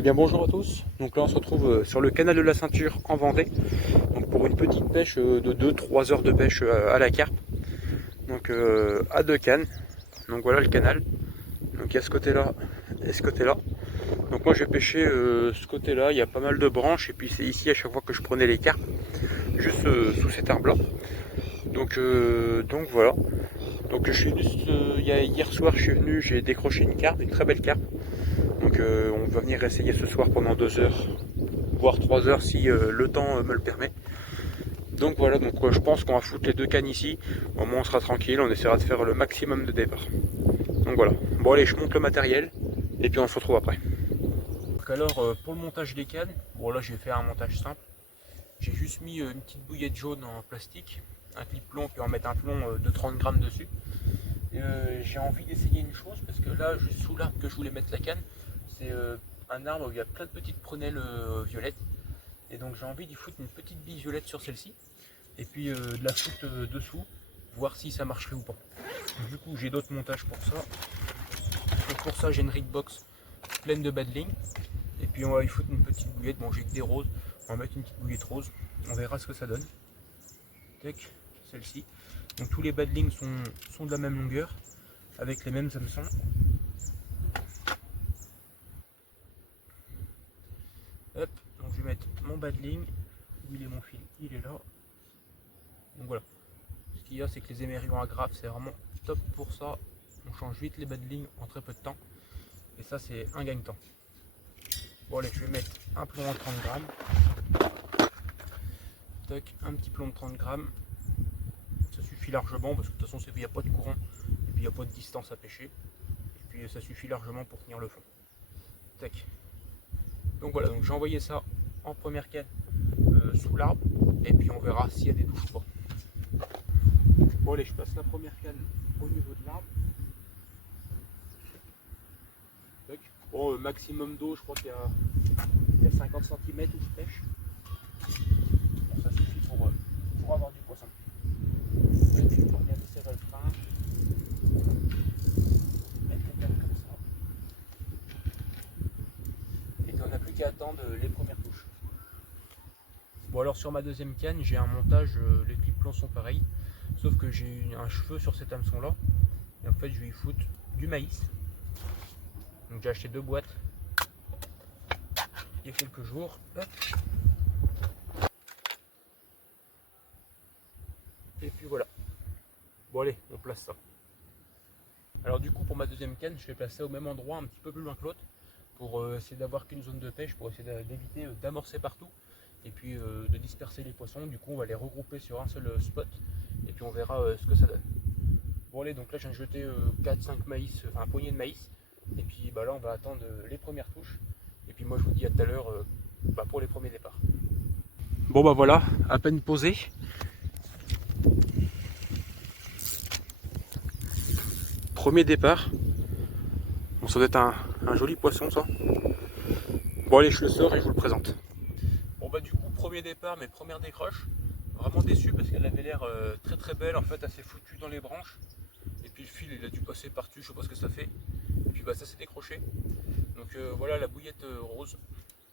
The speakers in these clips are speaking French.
Eh bien bonjour à tous, donc là on se retrouve sur le canal de la Ceinture en Vendée, donc pour une petite pêche de 2-3 heures de pêche à la carpe, donc à deux cannes, donc voilà le canal, donc il y a ce côté là et ce côté là, donc moi j'ai pêché ce côté là, il y a pas mal de branches et puis c'est ici à chaque fois que je prenais les carpes, juste sous cet arbre là, donc voilà, donc je suis venu, hier soir je suis venu, j'ai décroché une carpe, une très belle carpe. Donc on va venir essayer ce soir pendant 2 heures, voire 3 heures si le temps me le permet. Donc voilà, donc je pense qu'on va foutre les deux cannes ici. Au moins on sera tranquille, on essaiera de faire le maximum de départ. Donc voilà. Bon allez, je monte le matériel et puis on se retrouve après. Donc alors pour le montage des cannes, bon là j'ai fait un montage simple. J'ai juste mis une petite bouillette jaune en plastique, un clip plomb, puis on va mettre un plomb de 30 grammes dessus. J'ai envie d'essayer une chose parce que là, juste sous l'arbre que je voulais mettre la canne, c'est un arbre où il y a plein de petites prunelles violettes. Et donc j'ai envie d'y foutre une petite bille violette sur celle-ci. Et puis de la foutre dessous, voir si ça marcherait ou pas. Donc, du coup, j'ai d'autres montages pour ça. Donc pour ça, j'ai une rigbox pleine de badling. Et puis on va y foutre une petite bouillette. Bon, j'ai que des roses. On va mettre une petite bouillette rose. On verra ce que ça donne. Tac, celle-ci. Donc tous les badlings sont de la même longueur, avec les mêmes hameçons. Hop, donc je vais mettre mon badling. Où il est mon fil? Il est là. Donc voilà. Ce qu'il y a, c'est que les émerillons agrafes, c'est vraiment top pour ça. On change vite les badlings en très peu de temps. Et ça, c'est un gagne-temps. Bon allez, je vais mettre un plomb en 30 grammes. Tac, un petit plomb de 30 grammes. Ça suffit largement parce que de toute façon, il n'y a pas de courant et puis il n'y a pas de distance à pêcher. Et puis ça suffit largement pour tenir le fond. Tac. Donc voilà, donc j'ai envoyé ça en première canne sous l'arbre et puis on verra s'il y a des touches ou pas. Bon allez, je passe la première canne au niveau de l'arbre. Bon, maximum d'eau, je crois qu'il y a 50 cm où je pêche. Bon, ça suffit pour avoir du poisson. On va bien desserrer le frein. Mettre les cannes comme ça. Et puis on n'a plus qu'à attendre les premières touches. Bon alors sur ma deuxième canne, j'ai un montage, les clips plans sont pareils. Sauf que j'ai un cheveu sur cet hameçon là. Et en fait je vais y foutre du maïs. Donc j'ai acheté 2 boîtes il y a quelques jours. Hop. Et puis voilà. Bon allez, on place ça. Alors du coup pour ma deuxième canne, je vais placer au même endroit, un petit peu plus loin que l'autre, pour essayer d'avoir qu'une zone de pêche, pour essayer d'éviter d'amorcer partout et puis de disperser les poissons. Du coup on va les regrouper sur un seul spot et puis on verra ce que ça donne. Bon allez, donc là je viens de jeter 4-5 maïs, enfin un poignet de maïs, et puis bah, là on va attendre les premières touches, et puis moi je vous dis à tout à l'heure pour les premiers départs. Bon bah voilà, à peine posé. Premier départ. Bon, ça doit être un joli poisson ça. Bon allez, je le sors et je vous le présente. Bon bah du coup, premier départ, mes premières décroches. Vraiment déçu parce qu'elle avait l'air très très belle, en fait elle s'est foutue dans les branches. Et puis le fil il a dû passer par-dessus, je sais pas ce que ça fait. Et puis bah ça s'est décroché. Donc voilà la bouillette rose.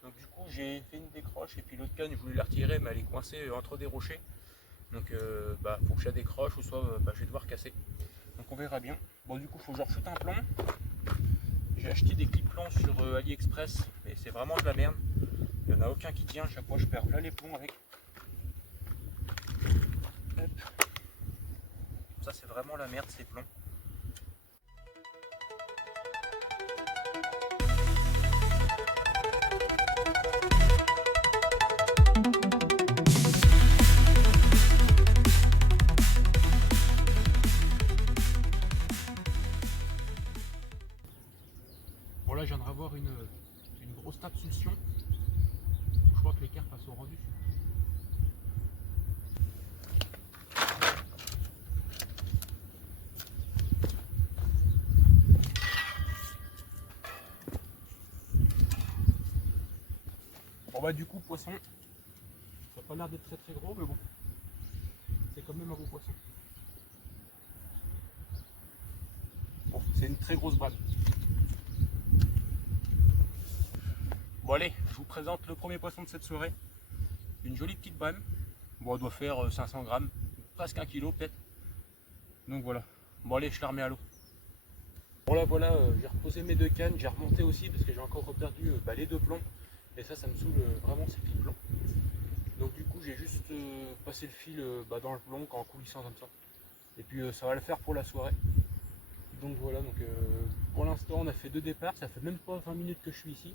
Donc du coup j'ai fait une décroche et puis l'autre canne je voulais la retirer mais elle est coincée entre des rochers. Donc faut que je la décroche ou soit je vais devoir casser. Donc on verra bien. Bon du coup faut que je refoute un plomb. J'ai acheté des clips plombs sur AliExpress et c'est vraiment de la merde. Il n'y en a aucun qui tient, à chaque fois je perds là les plombs avec. Hop. Ça c'est vraiment la merde ces plombs. Bon là je viens de revoir une grosse tape succion. Je crois que les carpes sont rendues. Bon bah du coup poisson, ça n'a pas l'air d'être très très gros mais bon, c'est quand même un beau poisson. Bon, c'est une très grosse balle. Bon allez, je vous présente le premier poisson de cette soirée. Une jolie petite brème. Bon, elle doit faire 500 grammes, presque 1 kg peut-être. Donc voilà. Bon allez, je la remets à l'eau. Bon là voilà, j'ai reposé mes 2 cannes, j'ai remonté aussi parce que j'ai encore perdu les 2 plombs. Et ça me saoule vraiment ces petits plombs. Donc du coup j'ai juste passé le fil dans le plomb en coulissant comme ça. Et puis ça va le faire pour la soirée. Donc voilà, donc pour l'instant on a fait 2 départs, ça fait même pas 20 minutes que je suis ici.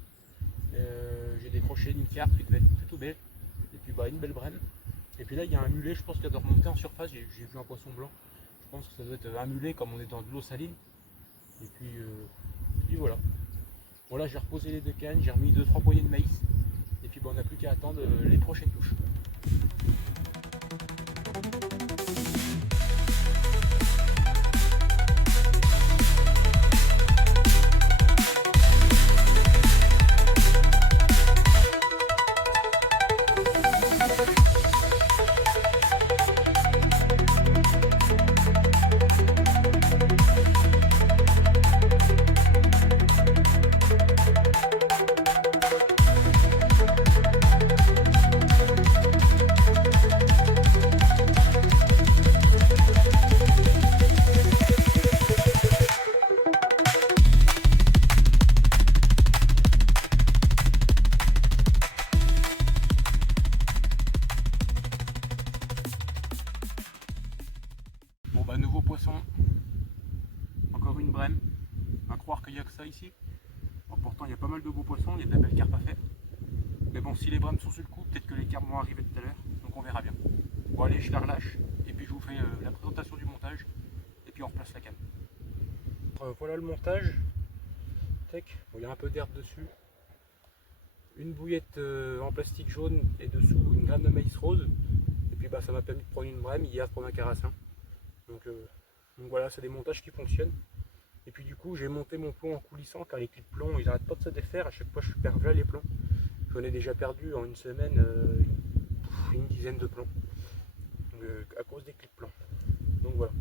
J'ai décroché une carpe qui devait être plutôt belle. Et puis une belle brème. Et puis là il y a un mulet, je pense qu'elle doit remonter en surface, j'ai vu un poisson blanc. Je pense que ça doit être un mulet comme on est dans de l'eau saline. Et puis voilà. Bon là j'ai reposé les 2 cannes, j'ai remis 2-3 poignées de maïs. Et puis on n'a plus qu'à attendre les prochaines touches. Bon nouveau poisson, encore une brème, à croire qu'il n'y a que ça ici. Bon, pourtant il y a pas mal de beaux poissons, il y a de la belle carpe à faire. Mais bon, si les brèmes sont sur le coup, peut-être que les carpes vont arriver tout à l'heure, donc on verra bien. Bon allez, je la relâche, et puis je vous fais la présentation du montage, et puis on replace la canne. Voilà le montage. Bon, il y a un peu d'herbe dessus. Une bouillette en plastique jaune, et dessous une graine de maïs rose. Et puis ça m'a permis de prendre une brème, hier pour un carassin. Donc voilà, c'est des montages qui fonctionnent. Et puis du coup j'ai monté mon plomb en coulissant car les clés de plomb ils n'arrêtent pas de se défaire. À chaque fois je perds là les plombs. J'en ai déjà perdu en une semaine une dizaine de plombs à cause des clés de plomb. Donc voilà.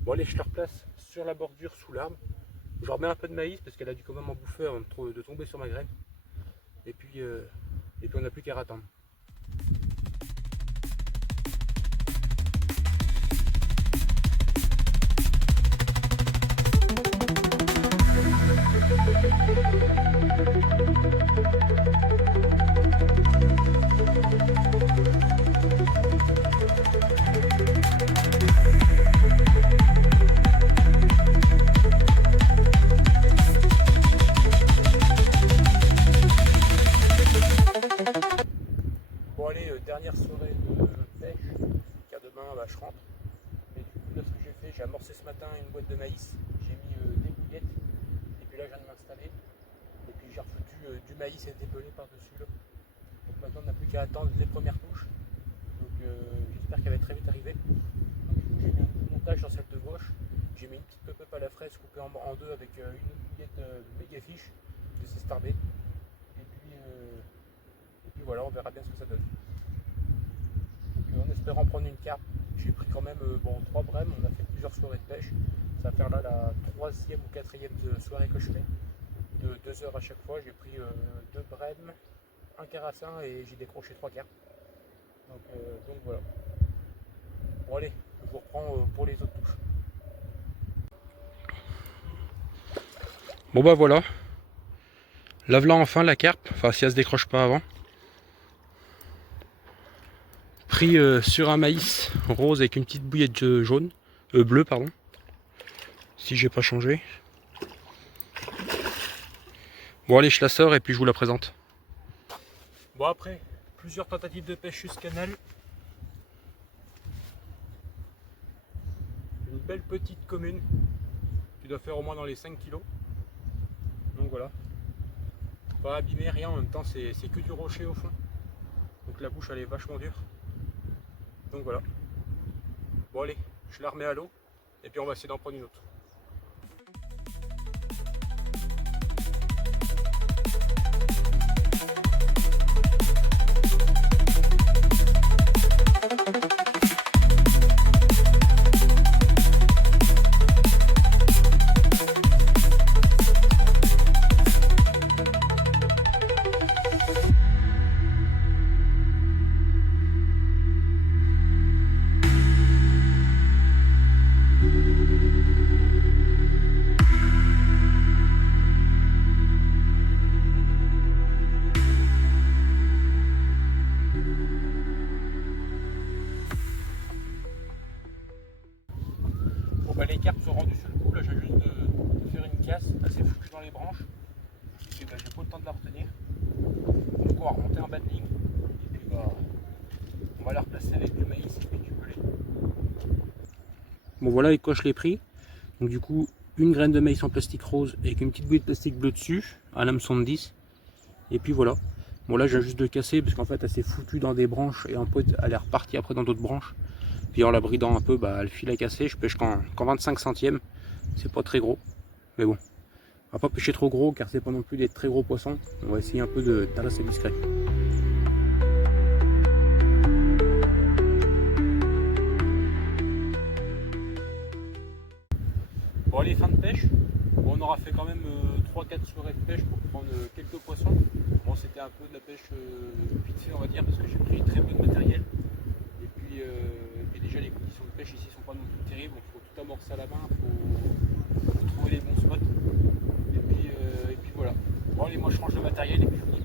Bon allez, je le replace sur la bordure sous l'arbre. Je remets un peu de maïs parce qu'elle a dû quand même en bouffer avant de tomber sur ma graine. Et puis on n'a plus qu'à attendre. Bon allez, dernière soirée de pêche, car demain je rentre. Et du coup là ce que j'ai fait, j'ai amorcé ce matin une boîte de maïs, j'ai mis des bouillettes, et puis là je viens de m'installer. Et puis j'ai refoutu du maïs et des pelés par-dessus là. Donc maintenant on n'a plus qu'à attendre les premières touches. Donc j'espère qu'elle va très vite arriver. Donc du coup j'ai mis un petit montage sur celle de gauche. J'ai mis une petite pop-up à la fraise coupée en 2 avec une bouillette méga fiche de ces starbait. Et puis voilà, on verra bien ce que ça donne. Donc, en espérant prendre une carpe, j'ai pris quand même 3 brèmes, on a fait plusieurs soirées de pêche. Ça va faire là la 3e ou 4e soirée que je fais. De 2 heures à chaque fois, j'ai pris 2 brèmes, un carassin et j'ai décroché 3 carpes. Donc voilà. Bon allez, je vous reprends pour les autres touches. Bon voilà. Lave-la enfin la carpe, enfin si elle se décroche pas avant. Pris sur un maïs rose avec une petite bouillette jaune, bleue pardon. Si j'ai pas changé. Bon allez, je la sors et puis je vous la présente. Bon après, plusieurs tentatives de pêche jusqu'à canal. Une belle petite commune qui doit faire au moins dans les 5 kg. Donc voilà. Pas abîmé, rien, en même temps c'est que du rocher au fond. Donc la bouche elle est vachement dure. Donc voilà. Bon allez, je la remets à l'eau et puis on va essayer d'en prendre une autre. carpes sont rendues sur le coup. Là, j'ai juste de faire une casse assez foutue dans les branches. Et bah, j'ai pas le temps de la retenir. Donc on va remonter en bas de ligne. Et puis bah, on va la replacer avec le maïs et puis du blé. Bon voilà, il coche les prix. Donc du coup, une graine de maïs en plastique rose avec une petite bouée de plastique bleu dessus, à l'hameçon de 10. Et puis voilà. Bon là, j'ai juste de casser parce qu'en fait, elle s'est foutue dans des branches et en fait, elle est repartie après dans d'autres branches. Puis en la bridant un peu, bah, le fil a cassé. Je pêche qu'en 25 centièmes. C'est pas très gros. Mais bon, on va pas pêcher trop gros car c'est pas non plus des très gros poissons. On va essayer un peu de rester discret. Bon allez, fin de pêche. Bon, on aura fait quand même 3-4 soirées de pêche pour prendre quelques poissons. Bon, c'était un peu de la pêche vite fait, on va dire, parce que j'ai pris très peu de matériel. Et puis déjà les conditions de pêche ici sont pas non plus terribles, il faut tout amorcer à la main, il faut trouver les bons spots. Et puis voilà. Bon allez, moi je range le matériel et puis je vous dis